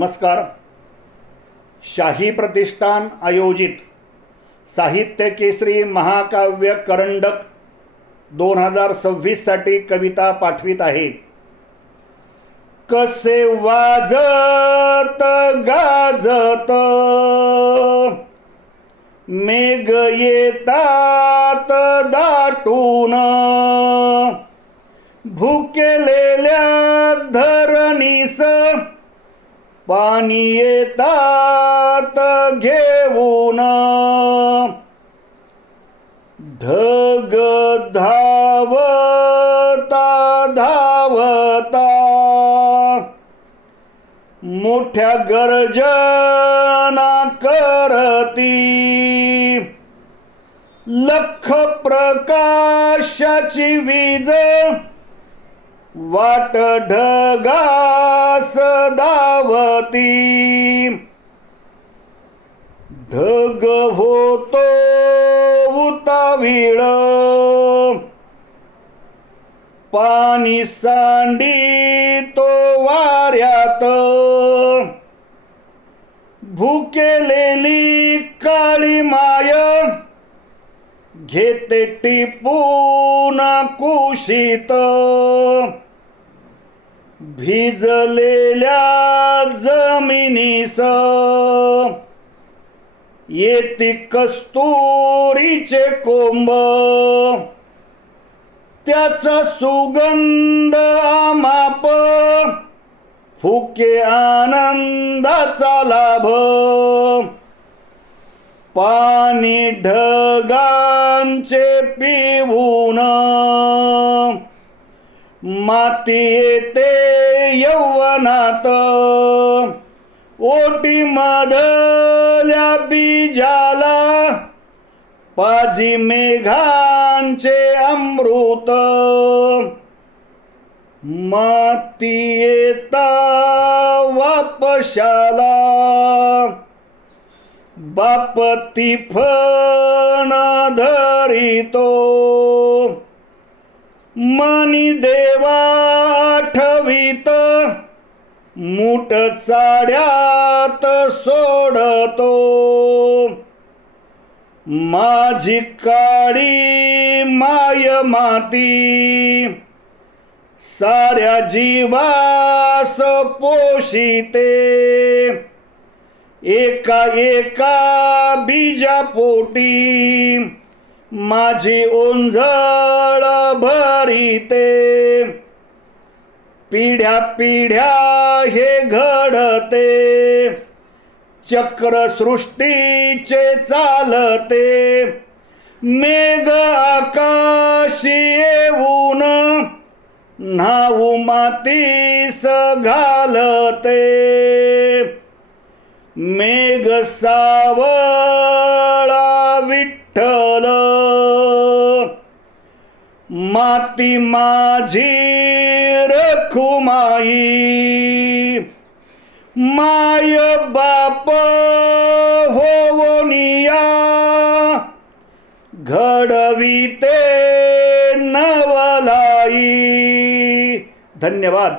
नमस्कार. शाही प्रतिष्ठान आयोजित साहित्य केसरी महाकाव्य करंडक 2026 साठी कविता पाठवित आहे. कसे वाजत गाजत मेघ येतात दाटून, भुकेलेल्या धरणीस पाणी येतात घेऊन. ढग धावता धावता मोठ्या गर्जना करती, लख प्रकाशाची वीज वाट ढगास धावती. ढग होतो उतावीळ, पाणी सांडितो वाऱ्यात. भुकेलेली काळी माय घेते टिपून कुशीत. भिजलेल्या जमिनीस येती कस्तुरीचे कोंब, त्याचा सुगंध आमाप फुके आनंदाचा लाभ. पाणी ढगांचे पिऊन माती येते यौवनात. ओटी मधल्या बीजाला पाजी मेघांचे अमृत. माती येता वापशाला बाप तिफन धरितो. मनी देवा आठवीत मूठ चाड्यात सोडतो. माझी काळी माय माती साऱ्या जीवास पोषिते. एका एका बीजापोटी माझी ओंजळ भरिते. पिढ्या पिढ्या हे घडते, चक्र सृष्टीचे चालते. मेघ आकाशी येऊन न्हाऊ मातीस घालते. मेघ सावळा विठ्ठल, माती माझी रखुमाई. माय बाप होवनिया घडविते नवलाई. धन्यवाद.